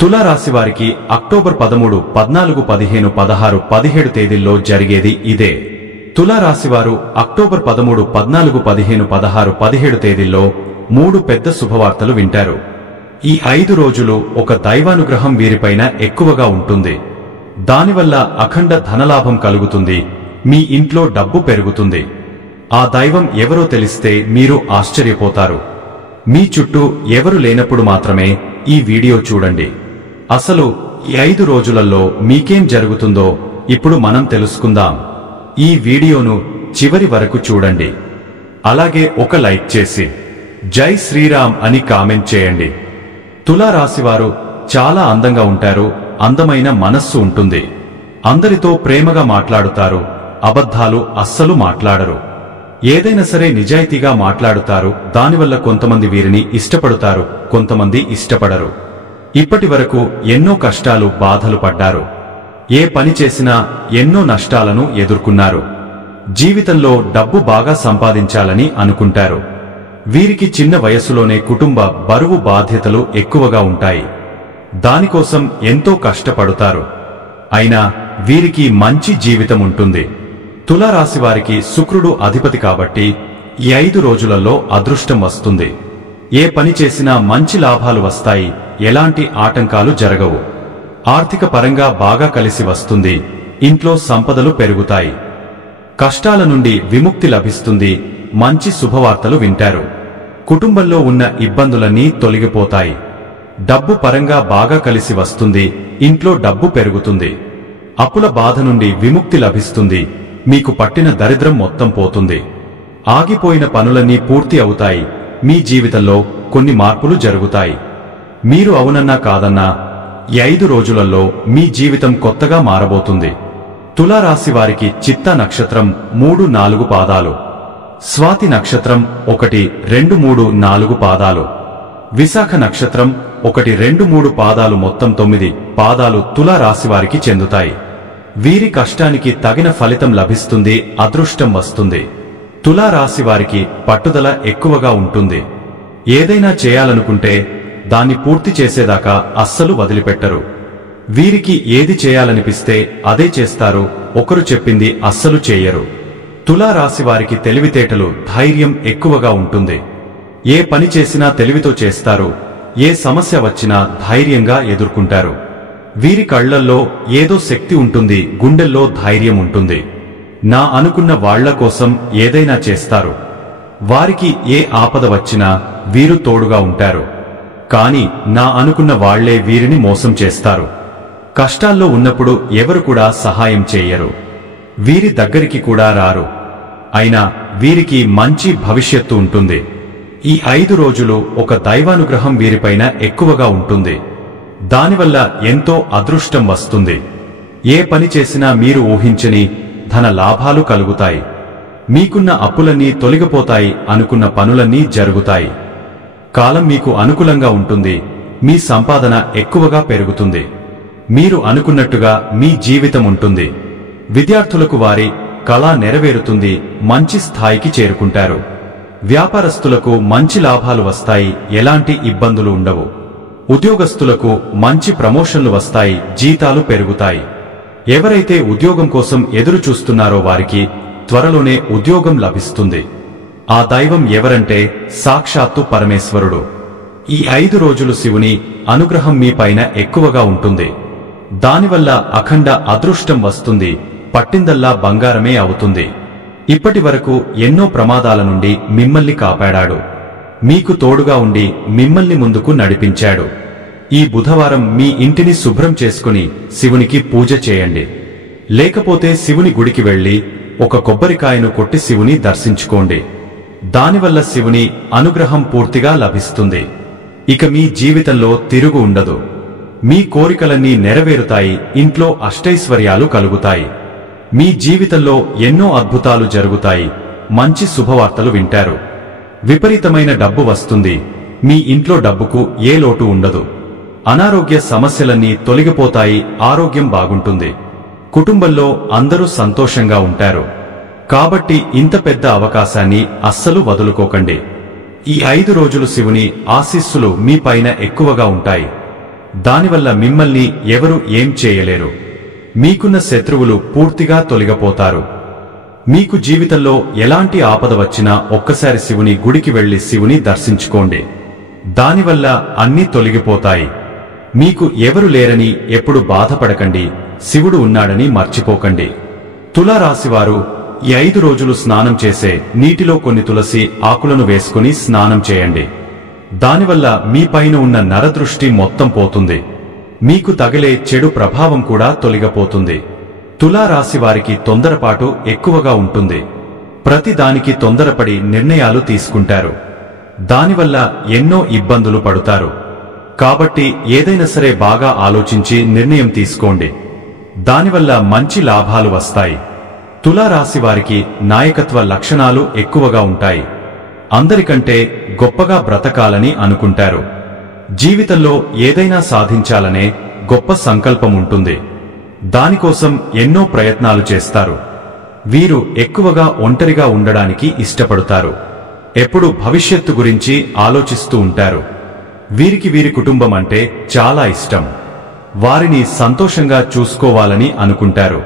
తులారాశి వారికి అక్టోబర్ 13, 14, 15, 16, 17 తేదీల్లో జరిగేది ఇదే. తులారాశివారు అక్టోబర్ 13, 14, 15, 16, 17 తేదీల్లో 3 పెద్ద శుభవార్తలు వింటారు. ఈ 5 రోజులు ఒక దైవానుగ్రహం వీరిపైన ఎక్కువగా ఉంటుంది. దానివల్ల అఖండ ధనలాభం కలుగుతుంది. మీ ఇంట్లో డబ్బు పెరుగుతుంది. ఆ దైవం ఎవరో తెలిస్తే మీరు ఆశ్చర్యపోతారు. మీ చుట్టూ ఎవరు లేనప్పుడు మాత్రమే ఈ వీడియో చూడండి. అసలు ఈ 5 రోజులలో మీకేం జరుగుతుందో ఇప్పుడు మనం తెలుసుకుందాం. ఈ వీడియోను చివరి వరకు చూడండి. అలాగే ఒక లైక్ చేసి జై శ్రీరామ్ అని కామెంట్ చేయండి. తులారాశివారు చాలా అందంగా ఉంటారు. అందమైన మనస్సు ఉంటుంది. అందరితో ప్రేమగా మాట్లాడుతారు. అబద్ధాలు అస్సలు మాట్లాడరు. ఏదైనా సరే నిజాయితీగా మాట్లాడుతారు. దానివల్ల కొంతమంది వీరిని ఇష్టపడతారు, కొంతమంది ఇష్టపడరు. ఇప్పటి వరకు ఎన్నో కష్టాలు, బాధలు పడ్డారు. ఏ పని చేసినా ఎన్నో నష్టాలను ఎదుర్కొన్నారు. జీవితంలో డబ్బు బాగా సంపాదించాలని అనుకుంటారు. వీరికి చిన్న వయస్సులోనే కుటుంబ బరువు, బాధ్యతలు ఎక్కువగా ఉంటాయి. దానికోసం ఎంతో కష్టపడతారు. అయినా వీరికి మంచి జీవితం ఉంటుంది. తులారాశివారికి శుక్రుడు అధిపతి కాబట్టి ఈ 5 రోజులలో అదృష్టం వస్తుంది. ఏ పని చేసినా మంచి లాభాలు వస్తాయి. ఎలాంటి ఆటంకాలు జరగవు. ఆర్థిక పరంగా బాగా కలిసి వస్తుంది. ఇంట్లో సంపదలు పెరుగుతాయి. కష్టాల నుండి విముక్తి లభిస్తుంది. మంచి శుభవార్తలు వింటారు. కుటుంబంలో ఉన్న ఇబ్బందులన్నీ తొలగిపోతాయి. డబ్బు పరంగా బాగా కలిసి వస్తుంది. ఇంట్లో డబ్బు పెరుగుతుంది. అప్పుల బాధ నుండి విముక్తి లభిస్తుంది. మీకు పట్టిన దరిద్రం మొత్తం పోతుంది. ఆగిపోయిన పనులన్నీ పూర్తి అవుతాయి. మీ జీవితంలో కొన్ని మార్పులు జరుగుతాయి. మీరు అవునన్నా కాదన్నా ఈ 5 రోజులలో మీ జీవితం కొత్తగా మారబోతుంది. తులారాశి వారికి చిత్తా నక్షత్రం 3, 4 పాదాలు, స్వాతి నక్షత్రం 1, 2, 3, 4 పాదాలు, విశాఖ నక్షత్రం 1, 2, 3 పాదాలు, మొత్తం 9 పాదాలు తులారాశివారికి చెందుతాయి. వీరి కష్టానికి తగిన ఫలితం లభిస్తుంది. అదృష్టం వస్తుంది. తులారాశివారికి పట్టుదల ఎక్కువగా ఉంటుంది. ఏదైనా చేయాలనుకుంటే దాన్ని పూర్తి చేసేదాకా అస్సలు వదిలిపెట్టరు. వీరికి ఏది చేయాలనిపిస్తే అదే చేస్తారు. ఒకరు చెప్పింది అస్సలు చేయరు. తులారాశివారికి తెలివితేటలు, ధైర్యం ఎక్కువగా ఉంటుంది. ఏ పని చేసినా తెలివితో చేస్తారు. ఏ సమస్య వచ్చినా ధైర్యంగా ఎదుర్కొంటారు. వీరి కళ్లల్లో ఏదో శక్తి ఉంటుంది. గుండెల్లో ధైర్యం ఉంటుంది. నా అనుకున్న వాళ్ల కోసం ఏదైనా చేస్తారు. వారికి ఏ ఆపద వచ్చినా వీరు తోడుగా ఉంటారు. కాని నా అనుకున్న వాళ్లే వీరిని మోసం చేస్తారు. కష్టాల్లో ఉన్నప్పుడు ఎవరు కూడా సహాయం చేయరు. వీరి దగ్గరికి కూడా రారు. అయినా వీరికి మంచి భవిష్యత్తు ఉంటుంది. ఈ 5 రోజులు ఒక దైవానుగ్రహం వీరిపైన ఎక్కువగా ఉంటుంది. దానివల్ల ఎంతో అదృష్టం వస్తుంది. ఏ పని చేసినా మీరు ఊహించని ధన లాభాలు కలుగుతాయి. మీకున్న అప్పులన్నీ తొలగిపోతాయి. అనుకున్న పనులన్నీ జరుగుతాయి. కాలం మీకు అనుకూలంగా ఉంటుంది. మీ సంపాదన ఎక్కువగా పెరుగుతుంది. మీరు అనుకున్నట్టుగా మీ జీవితం ఉంటుంది. విద్యార్థులకు వారి కళ నెరవేరుతుంది. మంచి స్థాయికి చేరుకుంటారు. వ్యాపారస్తులకు మంచి లాభాలు వస్తాయి. ఎలాంటి ఇబ్బందులు ఉండవు. ఉద్యోగస్తులకు మంచి ప్రమోషన్లు వస్తాయి. జీతాలు పెరుగుతాయి. ఎవరైతే ఉద్యోగం కోసం ఎదురు చూస్తున్నారో వారికి త్వరలోనే ఉద్యోగం లభిస్తుంది. ఆ దైవం ఎవరంటే సాక్షాత్తు పరమేశ్వరుడు. ఈ 5 రోజులు శివుని అనుగ్రహం మీ పైన ఎక్కువగా ఉంటుంది. దానివల్ల అఖండ అదృష్టం వస్తుంది. పట్టిందల్లా బంగారమే అవుతుంది. ఇప్పటి వరకు ఎన్నో ప్రమాదాల నుండి మిమ్మల్ని కాపాడాడు. మీకు తోడుగా ఉండి మిమ్మల్ని ముందుకు నడిపించాడు. ఈ బుధవారం మీ ఇంటిని శుభ్రం చేసుకుని శివునికి పూజ చేయండి. లేకపోతే శివుని గుడికి వెళ్లి ఒక కొబ్బరికాయను కొట్టి శివుని దర్శించుకోండి. దానివల్ల శివుని అనుగ్రహం పూర్తిగా లభిస్తుంది. ఇక మీ జీవితంలో తిరుగు ఉండదు. మీ కోరికలన్నీ నెరవేరుతాయి. ఇంట్లో అష్టైశ్వర్యాలు కలుగుతాయి. మీ జీవితంలో ఎన్నో అద్భుతాలు జరుగుతాయి. మంచి శుభవార్తలు వింటారు. విపరీతమైన డబ్బు వస్తుంది. మీ ఇంట్లో డబ్బుకు ఏ లోటు ఉండదు. అనారోగ్య సమస్యలన్నీ తొలగిపోతాయి. ఆరోగ్యం బాగుంటుంది. కుటుంబంలో అందరూ సంతోషంగా ఉంటారు. కాబట్టి ఇంత పెద్ద అవకాశాన్ని అస్సలు వదులుకోకండి. ఈ 5 రోజులు శివుని ఆశీస్సులు మీ పైన ఎక్కువగా ఉంటాయి. దానివల్ల మిమ్మల్ని ఎవరు ఏం చేయలేరు. మీకున్న శత్రువులు పూర్తిగా తొలగిపోతారు. మీకు జీవితంలో ఎలాంటి ఆపద వచ్చినా ఒక్కసారి శివుని గుడికి వెళ్లి శివుని దర్శించుకోండి. దానివల్ల అన్నీ తొలగిపోతాయి. మీకు ఎవరు లేరని ఎప్పుడు బాధపడకండి. శివుడు ఉన్నాడని మర్చిపోకండి. తులారాశివారు ఈ 5 రోజులు స్నానం చేసే నీటిలో కొన్ని తులసి ఆకులను వేసుకుని స్నానం చేయండి. దానివల్ల మీ పైన ఉన్న నరదృష్టి మొత్తం పోతుంది. మీకు తగిలే చెడు ప్రభావం కూడా తొలగిపోతుంది. తులారాశివారికి తొందరపాటు ఎక్కువగా ఉంటుంది. ప్రతి దానికి తొందరపడి నిర్ణయాలు తీసుకుంటారు. దానివల్ల ఎన్నో ఇబ్బందులు పడుతారు. కాబట్టి ఏదైనా సరే బాగా ఆలోచించి నిర్ణయం తీసుకోండి. దానివల్ల మంచి లాభాలు వస్తాయి. తులారాశివారికి నాయకత్వ లక్షణాలు ఎక్కువగా ఉంటాయి. అందరికంటే గొప్పగా బ్రతకాలని అనుకుంటారు. జీవితంలో ఏదైనా సాధించాలనే గొప్ప సంకల్పం ఉంటుంది. దానికోసం ఎన్నో ప్రయత్నాలు చేస్తారు. వీరు ఎక్కువగా ఒంటరిగా ఉండడానికి ఇష్టపడతారు. ఎప్పుడు భవిష్యత్తు గురించి ఆలోచిస్తూ ఉంటారు. వీరికి వీరి కుటుంబం అంటే చాలా ఇష్టం. వారిని సంతోషంగా చూసుకోవాలని అనుకుంటారు.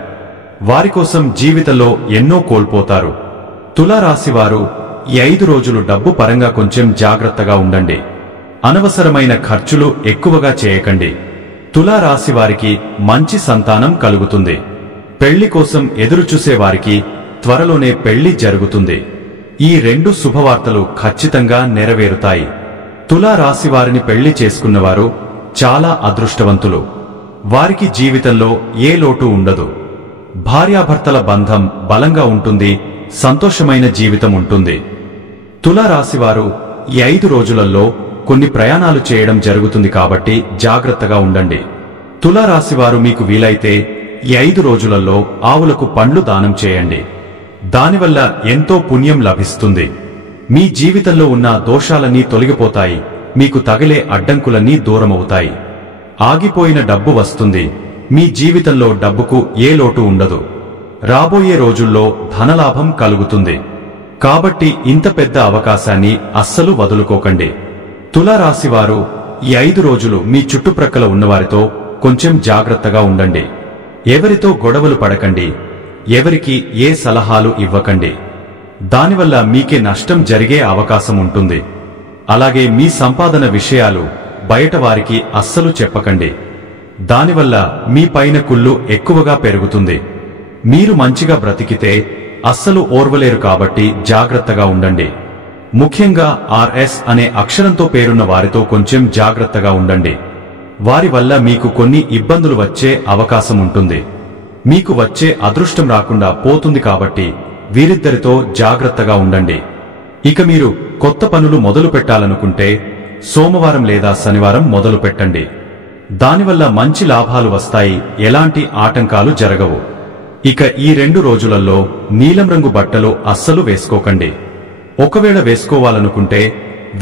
వారి కోసం జీవితంలో ఎన్నో కోల్పోతారు. తులారాశివారు ఈ 5 రోజులు డబ్బు పరంగా కొంచెం జాగ్రత్తగా ఉండండి. అనవసరమైన ఖర్చులు ఎక్కువగా చేయకండి. తులారాశివారికి మంచి సంతానం కలుగుతుంది. పెళ్లి కోసం ఎదురుచూసే వారికి త్వరలోనే పెళ్లి జరుగుతుంది. ఈ 2 శుభవార్తలు ఖచ్చితంగా నెరవేరుతాయి. తులారాశివారిని పెళ్లి చేసుకున్నవారు చాలా అదృష్టవంతులు. వారికి జీవితంలో ఏ లోటు ఉండదు. భార్యాభర్తల బంధం బలంగా ఉంటుంది. సంతోషమైన జీవితం ఉంటుంది. తులారాశివారు ఈ 5 రోజులలో కొన్ని ప్రయాణాలు చేయడం జరుగుతుంది కాబట్టి జాగ్రత్తగా ఉండండి. తులారాశివారు మీకు వీలైతే ఈ 5 రోజులలో ఆవులకు పండ్లు దానం చేయండి. దానివల్ల ఎంతో పుణ్యం లభిస్తుంది. మీ జీవితంలో ఉన్న దోషాలన్నీ తొలగిపోతాయి. మీకు తగిలే అడ్డంకులన్నీ దూరమవుతాయి. ఆగిపోయిన డబ్బు వస్తుంది. మీ జీవితంలో డబ్బుకు ఏ లోటు ఉండదు. రాబోయే రోజుల్లో ధనలాభం కలుగుతుంది. కాబట్టి ఇంత పెద్ద అవకాశాన్ని అస్సలు వదులుకోకండి. తులారాశివారు ఈ 5 రోజులు మీ చుట్టుప్రక్కల ఉన్నవారితో కొంచెం జాగ్రత్తగా ఉండండి. ఎవరితో గొడవలు పడకండి. ఎవరికి ఏ సలహాలు ఇవ్వకండి. దానివల్ల మీకే నష్టం జరిగే అవకాశం ఉంటుంది. అలాగే మీ సంపాదన విషయాలు బయట వారికి అస్సలు చెప్పకండి. దానివల్ల మీ పైన కుళ్ళు ఎక్కువగా పెరుగుతుంది. మీరు మంచిగా బ్రతికితే అస్సలు ఓర్వలేరు కాబట్టి జాగ్రత్తగా ఉండండి. ముఖ్యంగా ఆర్ఎస్ అనే అక్షరంతో పేరున్న వారితో కొంచెం జాగ్రత్తగా ఉండండి. వారి వల్ల మీకు కొన్ని ఇబ్బందులు వచ్చే అవకాశం ఉంటుంది. మీకు వచ్చే అదృష్టం రాకుండా పోతుంది కాబట్టి వీరిద్దరితో జాగ్రత్తగా ఉండండి. ఇక మీరు కొత్త పనులు మొదలు పెట్టాలనుకుంటే సోమవారం లేదా శనివారం మొదలు పెట్టండి. దానివల్ల మంచి లాభాలు వస్తాయి. ఎలాంటి ఆటంకాలు జరగవు. ఇక ఈ 2 రోజులలో నీలం రంగు బట్టలు అస్సలు వేసుకోకండి. ఒకవేళ వేసుకోవాలనుకుంటే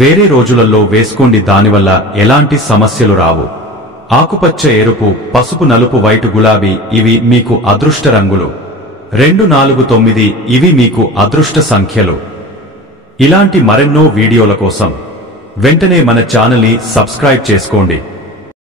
వేరే రోజులలో వేసుకోండి. దానివల్ల ఎలాంటి సమస్యలు రావు. ఆకుపచ్చ, ఎరుపు, పసుపు, నలుపు, వైట్, గులాబీ ఇవి మీకు అదృష్ట రంగులు. 2, 4, 9 ఇవి మీకు అదృష్ట సంఖ్యలు. ఇలాంటి మరెన్నో వీడియోల కోసం వెంటనే మన ఛానల్ని సబ్స్క్రైబ్ చేసుకోండి.